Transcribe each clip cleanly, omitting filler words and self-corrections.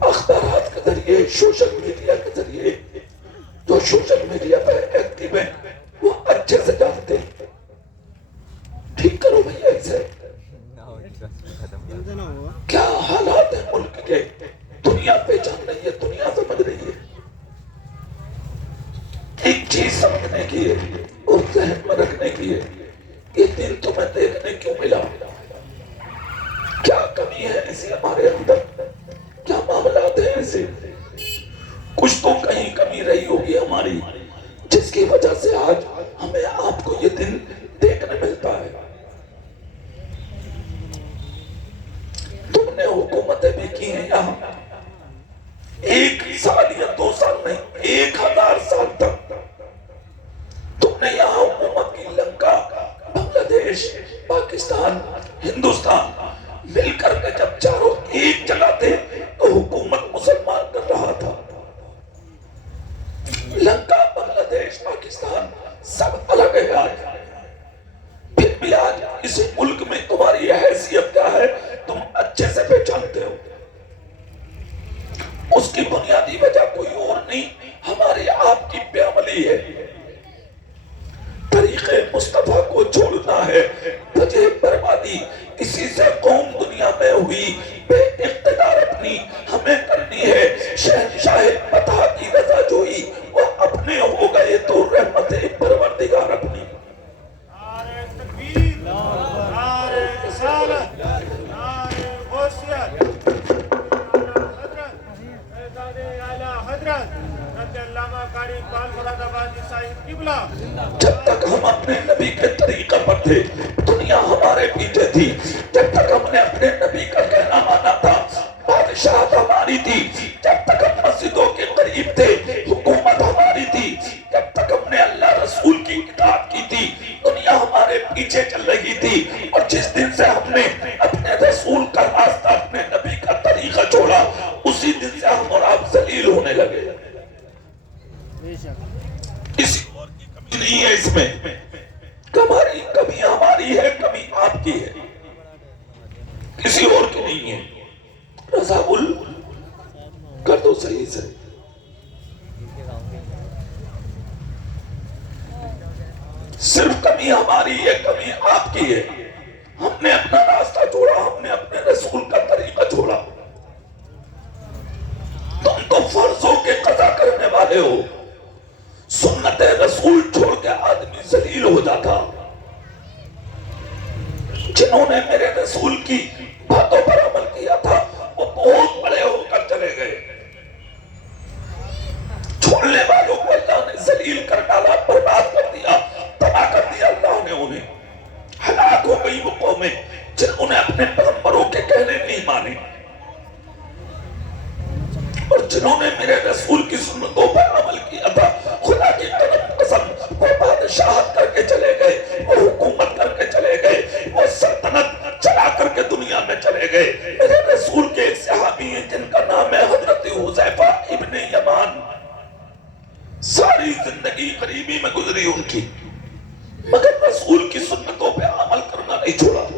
اخبارات کے ذریعے، سوشل میڈیا کے ذریعے جو سوشل میڈیا پر ایکٹیو ہیں وہ اچھے سے جانتے ہیں. ٹھیک کرو بھیا اسے. کیا حالات ہیں ملک کے؟ دنیا پہچان رہی ہے، دنیا سمجھ رہی ہے. ایک چیز سمجھنے کی ہے اور ذہن میں رکھنے کی ہے، یہ دن تمہیں دیکھنے کیوں ملا؟ کیا کمی ہے ایسی ہمارے اندر؟ کیا معاملات ہیں ایسے؟ کچھ تو کہیں کمی رہی ہوگی ہماری، جس کی وجہ سے آج ہمیں آپ کو یہ دن دیکھنے ملتا ہے. تم نے حکومتیں بھی کی ہیں یہاں، 1 سال یا 2 سال نہیں، 1000 سال تک تم نے یہاں حکومت کی. لنکا، بنگلہ دیش، پاکستان، ہندوستان مل کر کے جب چاروں ایک جگہ تھے تو حکومت مسلمان کر رہا تھا. لنکا، بنگلہ دیش، پاکستان سب الگ ہے آج. پھر بھی آج اس ملک میں تمہاری حیثیت کیا ہے تم اچھے سے پہچانتے ہو. اس کی بنیادی وجہ کوئی اور نہیں، ہمارے آپ کی بے عملی ہے. طریق مصطفیٰ کو چھوڑنا ہے، وجہ بربادی. اسی سے قوم دنیا میں ہوئی بے اقتدار. اپنی ہمیں کرنی ہے شہنشاہ فتح کی رضا جوئی. وہ اپنے ہو گئے تو رحمت پروردگار اپنی. نعرہ تکبیر، نعرہ رسالت، نعرہ غوثیت. حضرت اعلیٰ حضرت حضرت علامہ قاری اقبال مراد آبادی صاحب قبلہ. جب تک ہم اپنے نبی کے طریقہ پر تھے دنیا ہمارے پیچھے تھی. جب تک ہم نے اپنے نبی کا کہنا مانا تھا بادشاہت ہماری تھی. جب تک ہم مسجدوں کے قریب تھے حکومت ہماری تھی. جب تک ہم نے اللہ رسول کی اطاعت کی تھی دنیا ہمارے پیچھے چل رہی تھی. اور جس دن سے ہم نے اپنے رسول کا راستہ، اپنے نبی کا طریقہ چھوڑا اسی دن سے ہم اور آپ ذلیل ہونے لگے. کسی اور کی کمی نہیں ہے اس میں. ہماری کمی ہماری ہے، کمی آپ کی ہے، کسی اور کی نہیں ہے. رضا گل کر دو صحیح سے. صرف کمی ہماری ہے، کمی آپ کی ہے. ہم نے اپنا راستہ چھوڑا، ہم نے اپنے رسول کا طریقہ چھوڑا. تم تو فرضوں کے قضا کرنے والے ہو. سنت رسول چھوڑ کے آدمی ذلیل ہو جاتا. جنہوں نے میرے رسول کی باتوں پر عمل کیا تھا وہ بہت بڑے ہو کر چلے گئے. چھوڑنے والوں کو اللہ نے ذلیل کر ڈالا، برباد کر دیا، تباہ کر دیا. اللہ نے انہیں ہلاک ہو گئی وہ قومیں جنہوں نے اپنے پیغمبروں کے کہنے نہیں مانے اور جنہوں نے میرے رسول کی سنتوں پر عمل کیا تھا. خدا کی قسم وہ بادشاہت کر کے چلے گئے، وہ حکومت کر کے چلے گئے، وہ سلطنت چلا کر کے دنیا میں چلے گئے. میرے رسول کے ایک صحابی ہیں جن کا نام ہے حضرت حذیفہ ابن یمان. ساری زندگی غریبی میں گزری ان کی، مگر رسول کی سنتوں پہ عمل کرنا نہیں چھوڑا.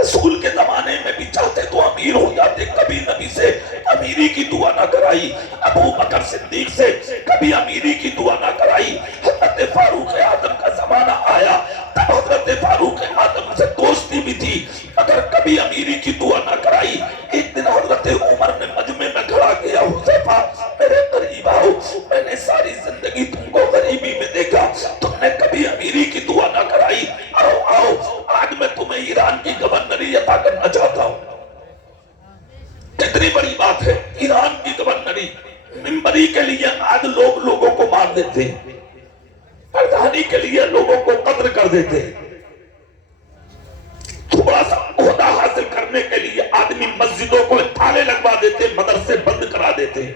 رسول کے زمانے میں بھی چاہتے تو امیر ہو جاتے، کبھی نبی سے امیری کی دعا نہ کرائی. ابو بکر صدیق سے کبھی امیری کی دعا نہ کرائی. حضرت فاروق اعظم کا زمانہ آیا تب حضرت فاروق اعظم سے دوستی بھی تھی مگر کبھی امیری کی دعا نہ کرائی. ایک دن حضرت عمر نے مجمع میں کھڑا کیا، حذیفہ میرے قریب آؤ، میں نے ساری زندگی تم کو غریبی میں دیکھا، تم نے کبھی امیری کی دعا نہ کرائی. آؤ آؤ آج میں تمہیں ایران کی گورنری عطا کرنا چاہتا ہوں. کتنی بڑی بات ہے، ایران کی گورنری. ممبری کے لیے آج لوگ لوگوں کو مار دیتے ہیں، پردھانی کے لیے لوگوں کو قتل کر دیتے ہیں. تھوڑا سا عہدہ حاصل کرنے کے لیے آدمی مسجدوں کو تالے لگوا دیتے، مدرسے بند کرا دیتے.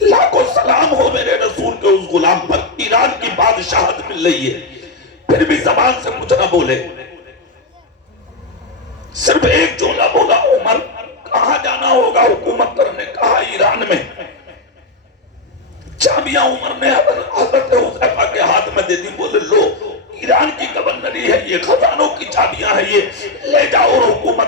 لاکھوں سلام ہو میرے رسول کے اس غلام پر. ایران کی بادشاہت مل رہی ہے پھر بھی زبان سے کچھ نہ بولے. صرف ایک جملہ بولا، عمر کہاں جانا ہوگا حکومت کرنے؟ کہا ایران میں. چابیاں عمر نے حضرت حذیفہ کے ہاتھ میں دے دی. بولے لو ایران کی گورنری ہے یہ، خزانوں کی چابیاں ہیں یہ، لے جاؤ اور حکومت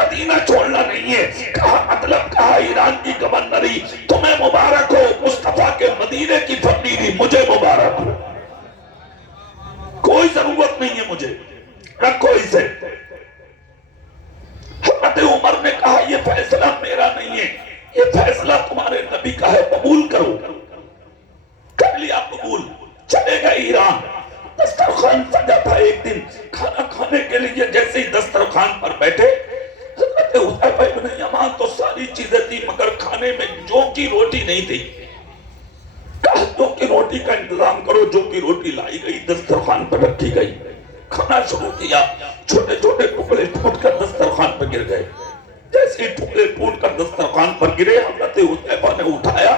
مدینہ چھوڑنا نہیں ہے. کہا مطلب کہا ایران کی گورنری تمہیں مبارک ہو, مصطفیٰ کے مدینے کی فقیری مجھے مبارک ہو, کوئی ضرورت نہیں ہے مجھے, رکھو اسے. حضرت عمر نے کہا یہ فیصلہ میرا نہیں ہے, یہ فیصلہ تمہارے نبی کا ہے, قبول کرو. کر لیا قبول, چلے گئے ایران. دسترخوان سجا تھا, ایک دن کھانا کھانے کے لیے جیسے ہی دسترخوان پر بیٹھے, حضرت حذیفہ ابن یمان تو ساری چیزیں تھی مگر کھانے میں جو کی روٹی نہیں تھی. کہا جو کی روٹی کا انتظام کرو. جو کی روٹی لائی گئی, دسترخوان پر رکھی گئی, کھانا شروع کیا. چھوٹے چھوٹے ٹکڑے ٹوٹ کر دسترخوان پر گر گئے. جیسے ٹکڑے ٹوٹ کر دسترخوان پر گرے, حضرت حذیفہ نے اٹھایا